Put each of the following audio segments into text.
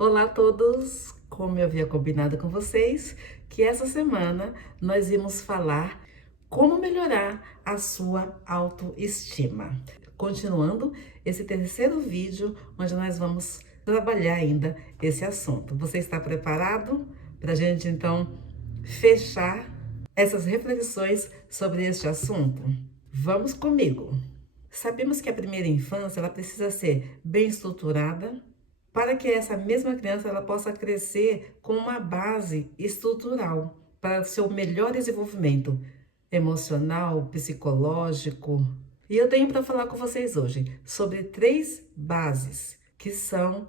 Olá a todos! Como eu havia combinado com vocês, que essa semana nós íamos falar como melhorar a sua autoestima. Continuando esse terceiro vídeo, onde nós vamos trabalhar ainda esse assunto. Você está preparado para a gente então fechar essas reflexões sobre este assunto? Vamos comigo! Sabemos que a primeira infância ela precisa ser bem estruturada, para que essa mesma criança ela possa crescer com uma base estrutural para o seu melhor desenvolvimento emocional, psicológico. E eu tenho para falar com vocês hoje sobre 3 bases que são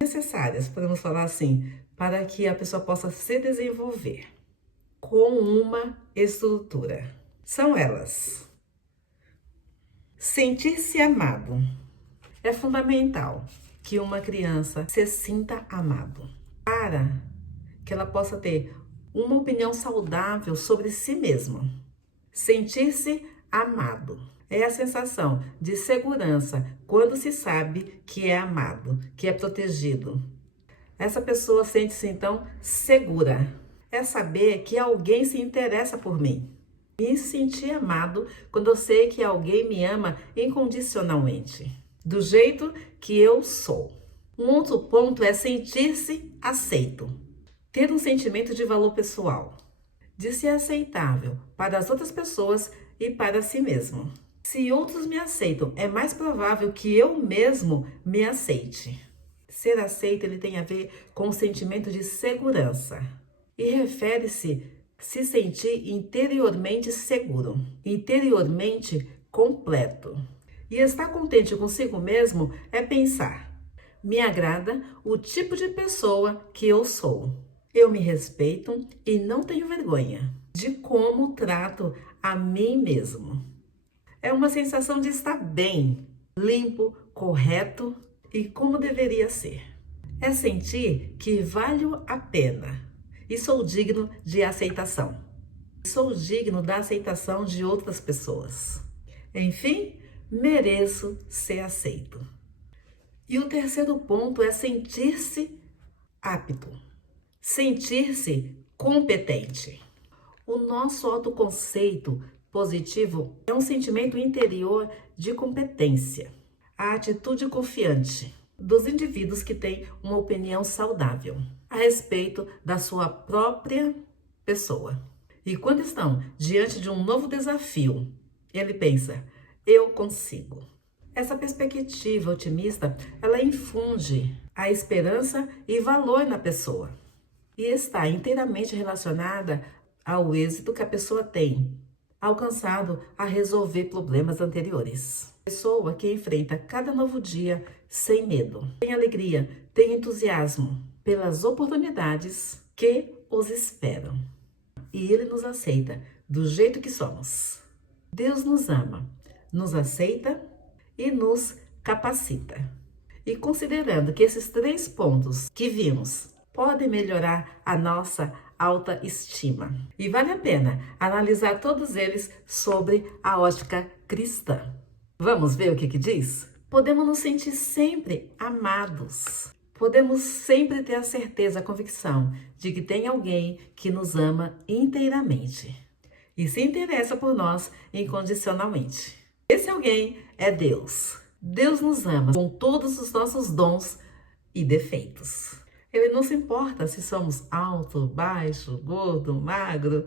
necessárias, podemos falar assim, para que a pessoa possa se desenvolver com uma estrutura. São elas: sentir-se amado. É fundamental que uma criança se sinta amado, para que ela possa ter uma opinião saudável sobre si mesma. Sentir-se amado é a sensação de segurança quando se sabe que é amado, que é protegido. Essa pessoa sente-se então segura. É saber que alguém se interessa por mim. Me sentir amado quando eu sei que alguém me ama incondicionalmente, do jeito que eu sou. Um outro ponto é sentir-se aceito. Ter um sentimento de valor pessoal, de ser aceitável para as outras pessoas e para si mesmo. Se outros me aceitam, é mais provável que eu mesmo me aceite. Ser aceito ele tem a ver com o sentimento de segurança e refere-se se sentir interiormente seguro, interiormente completo. E estar contente consigo mesmo é pensar: me agrada o tipo de pessoa que eu sou. Eu me respeito e não tenho vergonha de como trato a mim mesmo. É uma sensação de estar bem, limpo, correto e como deveria ser. É sentir que valho a pena e sou digno de aceitação. Sou digno da aceitação de outras pessoas. Enfim, mereço ser aceito. E o terceiro ponto é sentir-se apto, sentir-se competente. O nosso autoconceito positivo é um sentimento interior de competência, a atitude confiante dos indivíduos que têm uma opinião saudável a respeito da sua própria pessoa. E quando estão diante de um novo desafio, ele pensa: eu consigo. Essa perspectiva otimista, ela infunde a esperança e valor na pessoa e está inteiramente relacionada ao êxito que a pessoa tem alcançado a resolver problemas anteriores. Pessoa que enfrenta cada novo dia sem medo, tem alegria, tem entusiasmo pelas oportunidades que os esperam. E Ele nos aceita do jeito que somos. Deus nos ama, nos aceita e nos capacita. E considerando que esses 3 pontos que vimos podem melhorar a nossa autoestima. E vale a pena analisar todos eles sobre a ótica cristã. Vamos ver o que diz? Podemos nos sentir sempre amados. Podemos sempre ter a certeza, a convicção de que tem alguém que nos ama inteiramente e se interessa por nós incondicionalmente. Esse alguém é Deus. Deus nos ama com todos os nossos dons e defeitos. Ele não se importa se somos alto, baixo, gordo, magro.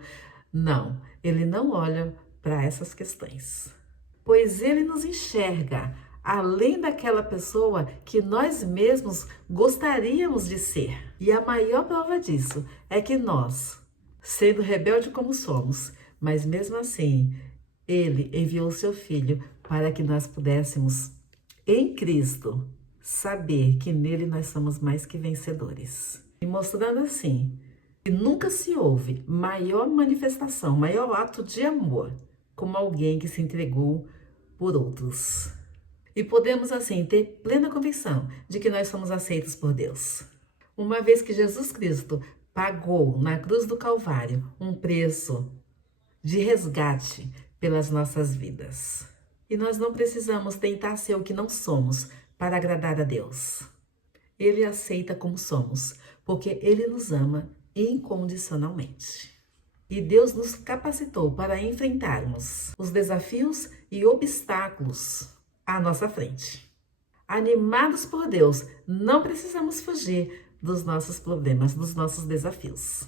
Não, ele não olha para essas questões. Pois ele nos enxerga além daquela pessoa que nós mesmos gostaríamos de ser. E a maior prova disso é que nós, sendo rebelde como somos, mas mesmo assim, ele enviou o seu Filho para que nós pudéssemos, em Cristo, saber que nele nós somos mais que vencedores. E mostrando assim, que nunca se houve maior manifestação, maior ato de amor, como alguém que se entregou por outros. E podemos assim ter plena convicção de que nós somos aceitos por Deus. Uma vez que Jesus Cristo pagou na cruz do Calvário um preço de resgate pelas nossas vidas. E nós não precisamos tentar ser o que não somos para agradar a Deus. Ele aceita como somos, porque Ele nos ama incondicionalmente. E Deus nos capacitou para enfrentarmos os desafios e obstáculos à nossa frente. Animados por Deus, não precisamos fugir dos nossos problemas, dos nossos desafios,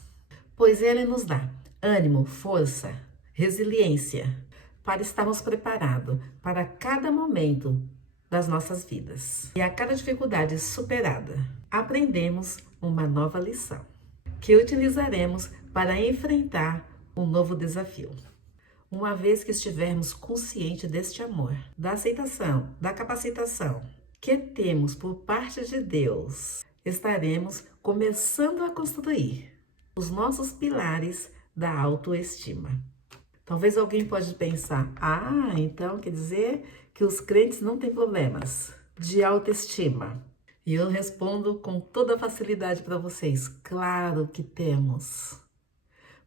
pois Ele nos dá ânimo, força, resiliência para estarmos preparados para cada momento das nossas vidas. E a cada dificuldade superada, aprendemos uma nova lição, que utilizaremos para enfrentar um novo desafio. Uma vez que estivermos conscientes deste amor, da aceitação, da capacitação que temos por parte de Deus, estaremos começando a construir os nossos pilares da autoestima. Talvez alguém pode pensar, então quer dizer que os crentes não têm problemas de autoestima. E eu respondo com toda facilidade para vocês, claro que temos.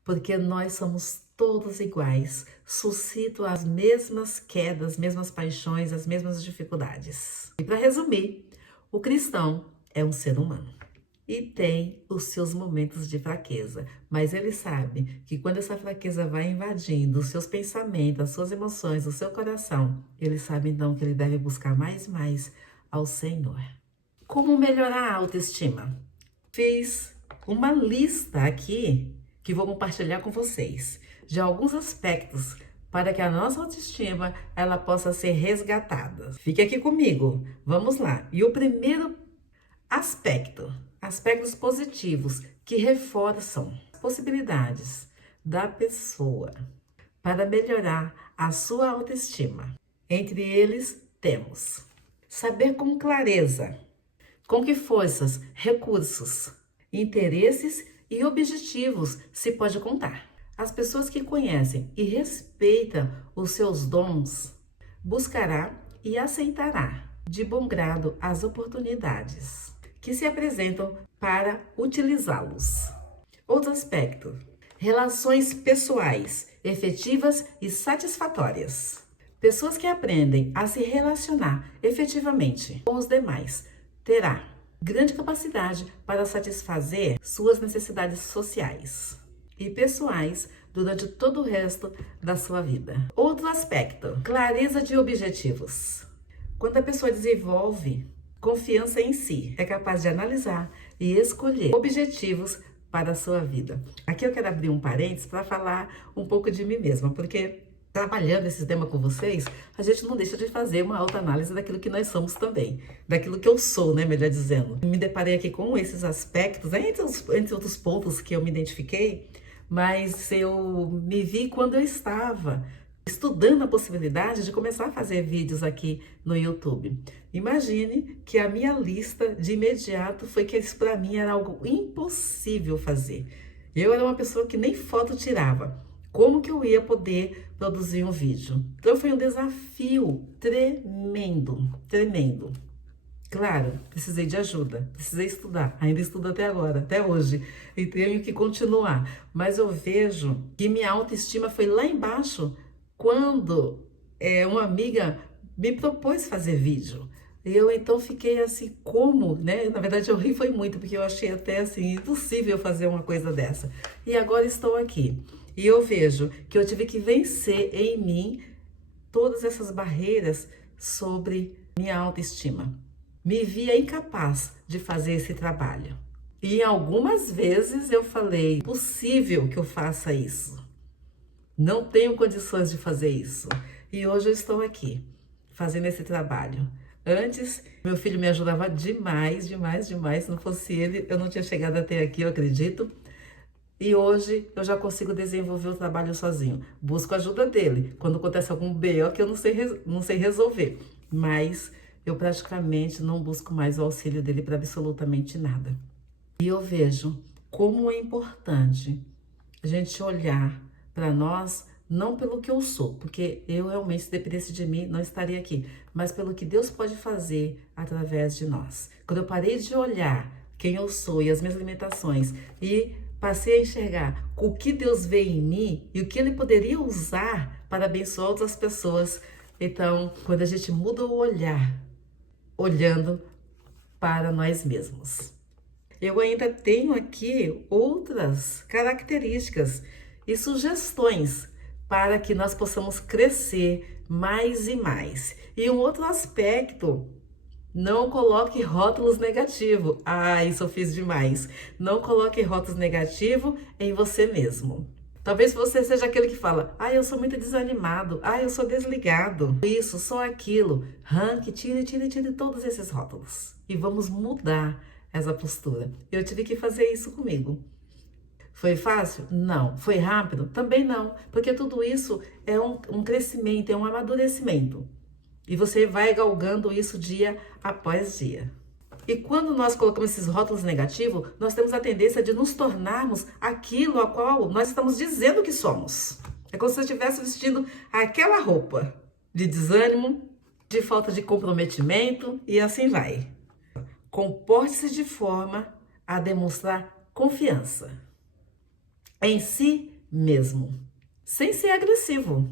Porque nós somos todos iguais, suscito as mesmas quedas, as mesmas paixões, as mesmas dificuldades. E para resumir, o cristão é um ser humano e tem os seus momentos de fraqueza, mas ele sabe que quando essa fraqueza vai invadindo os seus pensamentos, as suas emoções, o seu coração, ele sabe então que ele deve buscar mais e mais ao Senhor. Como melhorar a autoestima? Fiz uma lista aqui que vou compartilhar com vocês de alguns aspectos para que a nossa autoestima ela possa ser resgatada. Fique aqui comigo, vamos lá. E o primeiro aspectos positivos que reforçam as possibilidades da pessoa para melhorar a sua autoestima. Entre eles temos saber com clareza com que forças, recursos, interesses e objetivos se pode contar. As pessoas que conhecem e respeitam os seus dons buscará e aceitará de bom grado as oportunidades que se apresentam para utilizá-los. Outro aspecto, relações pessoais, efetivas e satisfatórias. Pessoas que aprendem a se relacionar efetivamente com os demais terá grande capacidade para satisfazer suas necessidades sociais e pessoais durante todo o resto da sua vida. Outro aspecto, clareza de objetivos. Quando a pessoa desenvolve confiança em si, é capaz de analisar e escolher objetivos para a sua vida. Aqui eu quero abrir um parênteses para falar um pouco de mim mesma, porque trabalhando esse tema com vocês, a gente não deixa de fazer uma autoanálise daquilo que nós somos também, daquilo que eu sou, né, melhor dizendo. Me deparei aqui com esses aspectos, entre outros pontos que eu me identifiquei, mas eu me vi quando eu estava estudando a possibilidade de começar a fazer vídeos aqui no YouTube. Imagine que a minha lista de imediato foi que isso para mim era algo impossível fazer. Eu era uma pessoa que nem foto tirava. Como que eu ia poder produzir um vídeo? Então foi um desafio tremendo. Claro, precisei de ajuda, precisei estudar, ainda estudo até agora, até hoje, e tenho que continuar. Mas eu vejo que minha autoestima foi lá embaixo quando uma amiga me propôs fazer vídeo. Eu então fiquei assim, como, né? Na verdade eu ri foi muito, porque eu achei até assim, impossível fazer uma coisa dessa. E agora estou aqui. E eu vejo que eu tive que vencer em mim todas essas barreiras sobre minha autoestima. Me via incapaz de fazer esse trabalho. E algumas vezes eu falei, possível que eu faça isso. Não tenho condições de fazer isso. E hoje eu estou aqui, fazendo esse trabalho. Antes, meu filho me ajudava demais. Se não fosse ele, eu não tinha chegado até aqui, eu acredito. E hoje eu já consigo desenvolver o trabalho sozinho. Busco a ajuda dele quando acontece algum BO que eu não sei resolver. Mas eu praticamente não busco mais o auxílio dele para absolutamente nada. E eu vejo como é importante a gente olhar para nós, não pelo que eu sou, porque eu realmente, se dependesse de mim, não estaria aqui, mas pelo que Deus pode fazer através de nós. Quando eu parei de olhar quem eu sou e as minhas limitações e passei a enxergar o que Deus vê em mim e o que Ele poderia usar para abençoar outras pessoas. Então, quando a gente muda o olhar, olhando para nós mesmos. Eu ainda tenho aqui outras características e sugestões para que nós possamos crescer mais e mais. E um outro aspecto, não coloque rótulos negativos. Ah, isso eu fiz demais. Não coloque rótulos negativos em você mesmo. Talvez você seja aquele que fala, ah, eu sou muito desanimado, ah, eu sou desligado, isso, só aquilo. Arranque, tire todos esses rótulos. E vamos mudar essa postura. Eu tive que fazer isso comigo. Foi fácil? Não. Foi rápido? Também não. Porque tudo isso é um crescimento, é um amadurecimento. E você vai galgando isso dia após dia. E quando nós colocamos esses rótulos negativos, nós temos a tendência de nos tornarmos aquilo a qual nós estamos dizendo que somos. É como se você estivesse vestindo aquela roupa de desânimo, de falta de comprometimento e assim vai. Comporte-se de forma a demonstrar confiança em si mesmo, sem ser agressivo,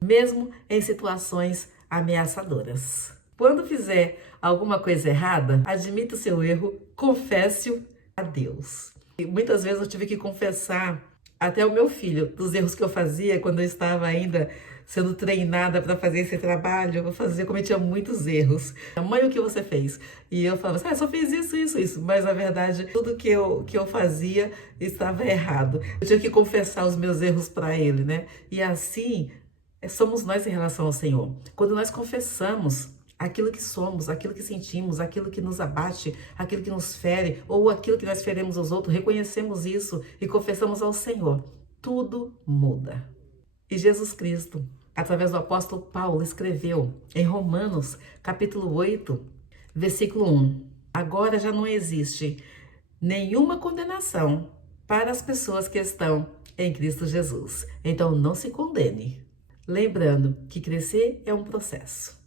mesmo em situações ameaçadoras. Quando fizer alguma coisa errada, admita o seu erro, confesse-o a Deus. E muitas vezes eu tive que confessar até ao meu filho dos erros que eu fazia quando eu estava ainda sendo treinada para fazer esse trabalho. Eu cometia muitos erros. Mãe, o que você fez? E eu falava assim, só fiz isso. Mas na verdade, tudo que eu fazia estava errado. Eu tinha que confessar os meus erros para ele, né? E assim, somos nós em relação ao Senhor. Quando nós confessamos aquilo que somos, aquilo que sentimos, aquilo que nos abate, aquilo que nos fere, ou aquilo que nós feremos aos outros, reconhecemos isso e confessamos ao Senhor, tudo muda. E Jesus Cristo, através do apóstolo Paulo, escreveu em Romanos, capítulo 8, versículo 1, agora já não existe nenhuma condenação para as pessoas que estão em Cristo Jesus. Então não se condene. Lembrando que crescer é um processo.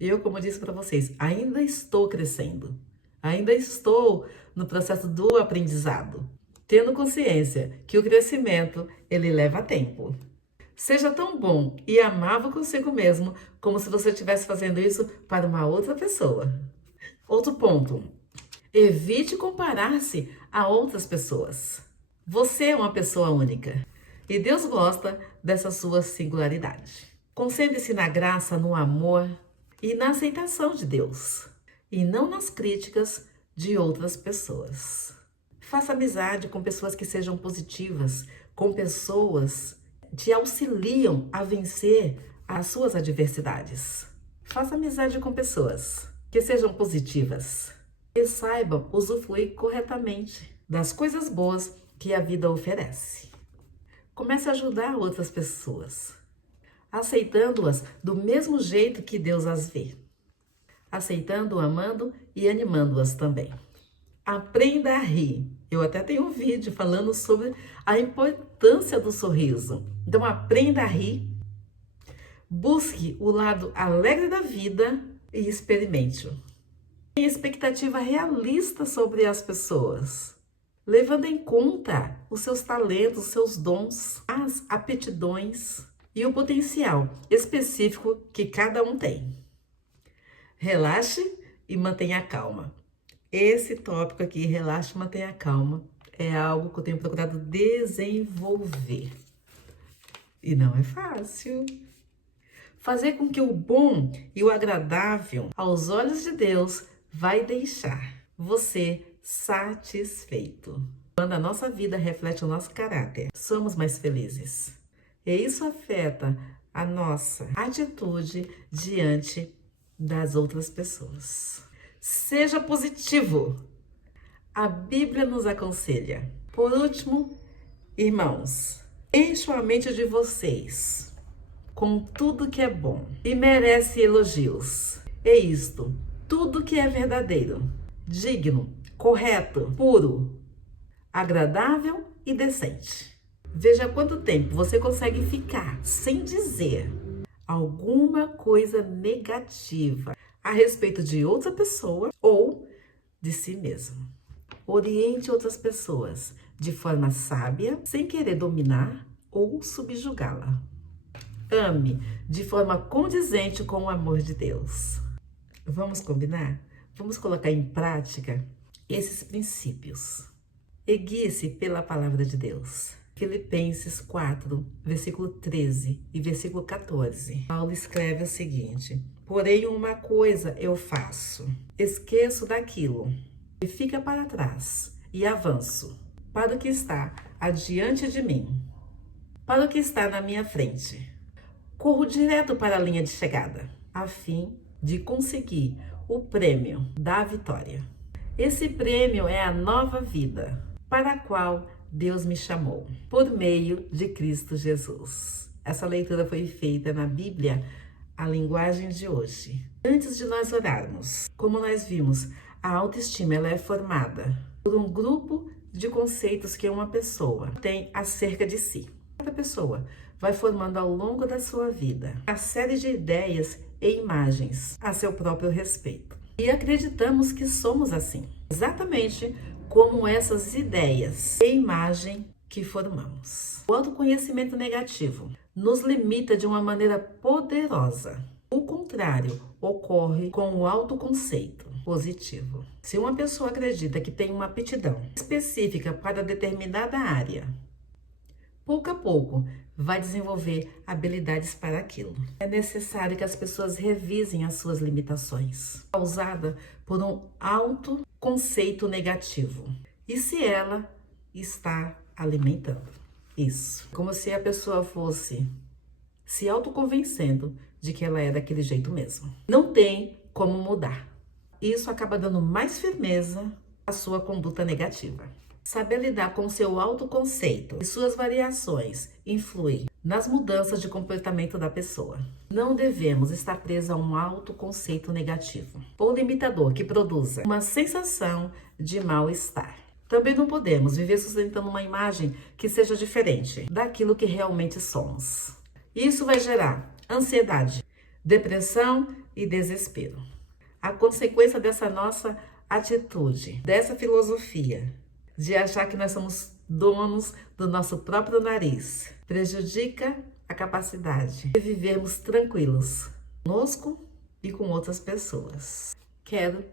Eu, como disse para vocês, ainda estou crescendo. Ainda estou no processo do aprendizado. Tendo consciência que o crescimento, ele leva tempo. Seja tão bom e amável consigo mesmo, como se você estivesse fazendo isso para uma outra pessoa. Outro ponto. Evite comparar-se a outras pessoas. Você é uma pessoa única. E Deus gosta dessa sua singularidade. Concentre-se na graça, no amor e na aceitação de Deus, e não nas críticas de outras pessoas. Faça amizade com pessoas que sejam positivas, com pessoas que te auxiliam a vencer as suas adversidades. Faça amizade com pessoas que sejam positivas e saibam usufruir corretamente das coisas boas que a vida oferece. Comece a ajudar outras pessoas, aceitando-as do mesmo jeito que Deus as vê, aceitando, amando e animando-as também. Aprenda a rir. Eu até tenho um vídeo falando sobre a importância do sorriso. Então aprenda a rir, busque o lado alegre da vida e experimente-o. Tenha expectativa realista sobre as pessoas, levando em conta os seus talentos, os seus dons, as aptidões e o potencial específico que cada um tem. Relaxe e mantenha calma. Esse tópico aqui, relaxe e mantenha calma, é algo que eu tenho procurado desenvolver. E não é fácil. Fazer com que o bom e o agradável aos olhos de Deus vai deixar você satisfeito. Quando a nossa vida reflete o nosso caráter, somos mais felizes. E isso afeta a nossa atitude diante das outras pessoas. Seja positivo. A Bíblia nos aconselha. Por último, irmãos, encham a mente de vocês com tudo que é bom e merece elogios. É isto, tudo que é verdadeiro, digno, correto, puro, agradável e decente. Veja quanto tempo você consegue ficar sem dizer alguma coisa negativa a respeito de outra pessoa ou de si mesmo. Oriente outras pessoas de forma sábia, sem querer dominar ou subjugá-la. Ame de forma condizente com o amor de Deus. Vamos combinar? vamos colocar em prática esses princípios. E guie-se pela palavra de Deus. Filipenses 4, versículo 13 e versículo 14. Paulo escreve o seguinte: porém uma coisa eu faço, esqueço daquilo que fica para trás e avanço para o que está adiante de mim, para o que está na minha frente. Corro direto para a linha de chegada, a fim de conseguir o prêmio da vitória. Esse prêmio é a nova vida para a qual Deus me chamou, por meio de Cristo Jesus. Essa leitura foi feita na Bíblia, a linguagem de hoje. Antes de nós orarmos, como nós vimos, a autoestima ela é formada por um grupo de conceitos que uma pessoa tem acerca de si. Cada pessoa vai formando ao longo da sua vida uma série de ideias e imagens a seu próprio respeito. E acreditamos que somos assim, exatamente como essas ideias e imagem que formamos. O autoconhecimento negativo nos limita de uma maneira poderosa. O contrário ocorre com o autoconceito positivo. Se uma pessoa acredita que tem uma aptidão específica para determinada área, pouco a pouco vai desenvolver habilidades para aquilo. É necessário que as pessoas revisem as suas limitações, causada por um autoconceito negativo. E se ela está alimentando isso? Como se a pessoa fosse se autoconvencendo de que ela é daquele jeito mesmo. Não tem como mudar. Isso acaba dando mais firmeza à sua conduta negativa. Saber lidar com seu autoconceito e suas variações influi nas mudanças de comportamento da pessoa. Não devemos estar presos a um autoconceito negativo ou limitador que produza uma sensação de mal-estar. Também não podemos viver sustentando uma imagem que seja diferente daquilo que realmente somos. Isso vai gerar ansiedade, depressão e desespero. A consequência dessa nossa atitude, dessa filosofia, de achar que nós somos donos do nosso próprio nariz, prejudica a capacidade de vivermos tranquilos conosco e com outras pessoas. Quero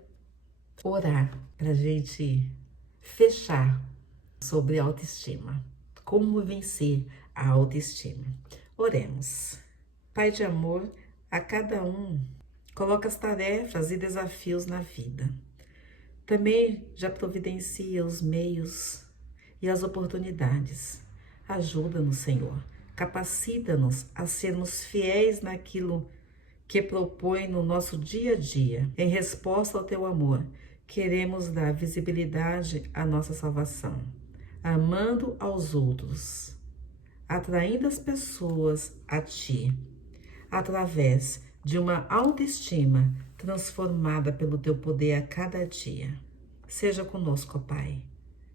orar para a gente fechar sobre autoestima. Como vencer a autoestima? Oremos. Pai de amor, a cada um coloca as tarefas e desafios na vida. Também já providencia os meios e as oportunidades. Ajuda-nos, Senhor. Capacita-nos a sermos fiéis naquilo que propõe no nosso dia a dia. Em resposta ao teu amor, queremos dar visibilidade à nossa salvação, amando aos outros, atraindo as pessoas a ti, através de uma autoestima transformada pelo teu poder a cada dia. Seja conosco, ó Pai,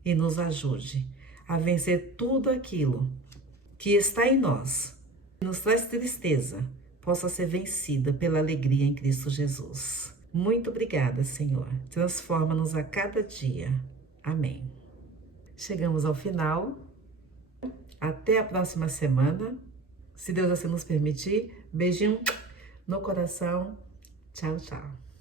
e nos ajude a vencer tudo aquilo que está em nós, que nos traz tristeza, possa ser vencida pela alegria em Cristo Jesus. Muito obrigada, Senhor. Transforma-nos a cada dia. Amém. Chegamos ao final. Até a próxima semana. Se Deus assim nos permitir. Beijinho no coração. Tchau, tchau.